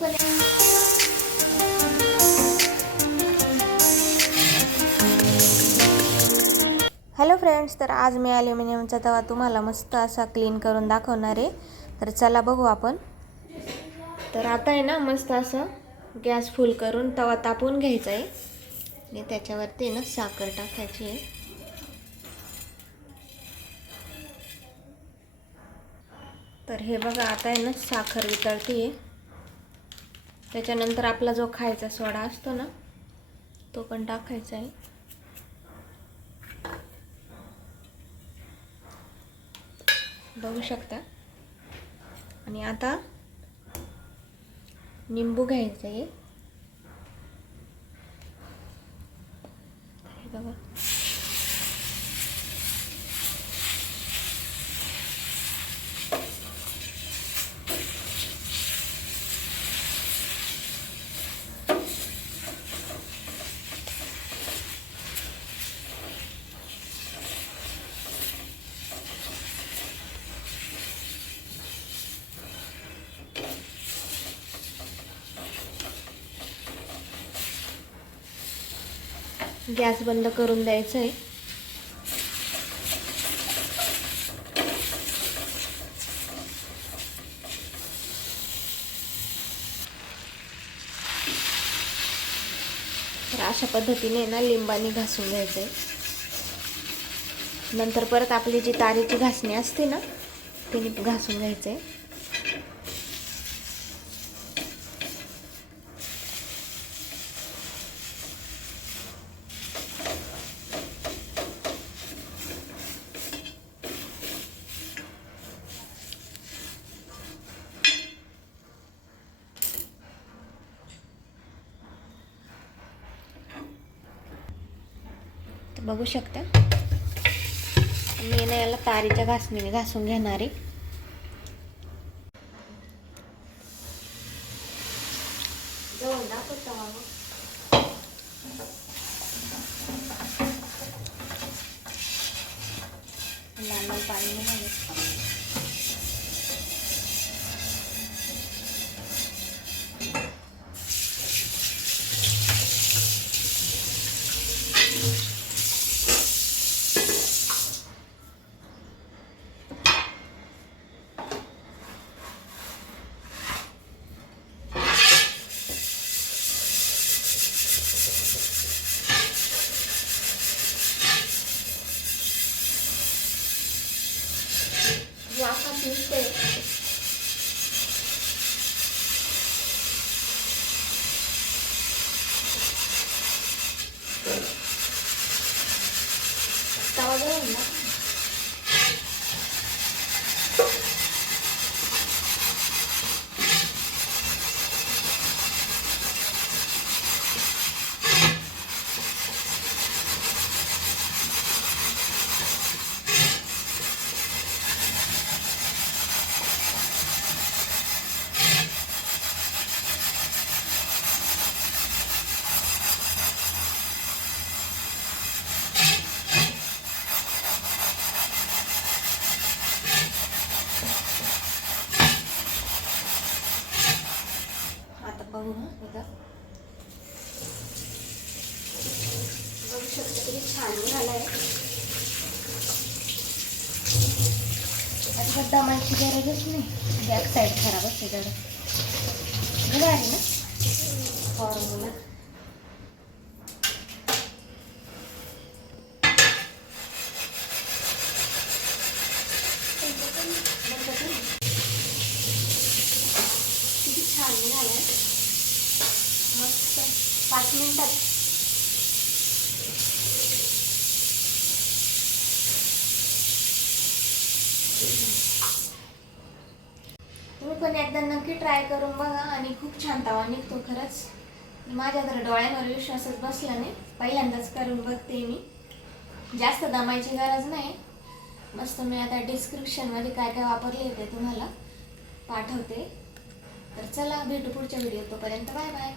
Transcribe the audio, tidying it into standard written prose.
पण hello friends, तर आज मी ॲल्युमिनियमचा तवा तुम्हाला मस्त असा क्लीन करून दाखवणार आहे. तर चला बघू आपण. तर आता आहे ना, मस्त असं गॅस फुल करून तवा तापवून घ्यायचा आहे आणि त्याच्यावरती ना साखर टाकायची आहे. तर हे बघा, आता आहे ना साखर वितळते आहे. त्याच्यानंतर आपला जो खायचा सोडा असतो ना, तो पण टाकायचा आहे. बघू शकता. आणि आता निंबू घ्यायचं आहे. हे बघा, गॅस बंद करून द्यायचं आहे. तर अशा पद्धतीने ना लिंबाने घासून घ्यायचं आहे. नंतर परत आपली जी तारेची घासणी असते ना, तिने घासून घ्यायचं आहे. बघू शकता, मी ना याला तारीच्या घासणीने घासून घेणार आहे. जवळ दाखवता लाल लाल पाणी नाही. वाफा शिजते. तवा गरम ना. बघू बघा, बघू शकता किती छान झालाय. आता दमाची गरजच नाही. बॅक साईड खराब असते जरा बघा आहे ना फॉर्म्युला. किती छान झालाय. मस्त 5 मिनिटात. तुम्ही पण एकदा नक्की ट्राय करून बघा आणि खूप छान तवा निघतो खरंच. माझ्या तर डोळ्यांवर विश्वासच बसला नाही. पहिल्यांदाच करून बघते मी. जास्त दमायची गरज नाही. मस्त मी आता डिस्क्रिप्शनमध्ये काय काय वापरले ते तुम्हाला पाठवते. तर चला भेटू पुढच्या व्हिडिओत. तोपर्यंत बाय बाय.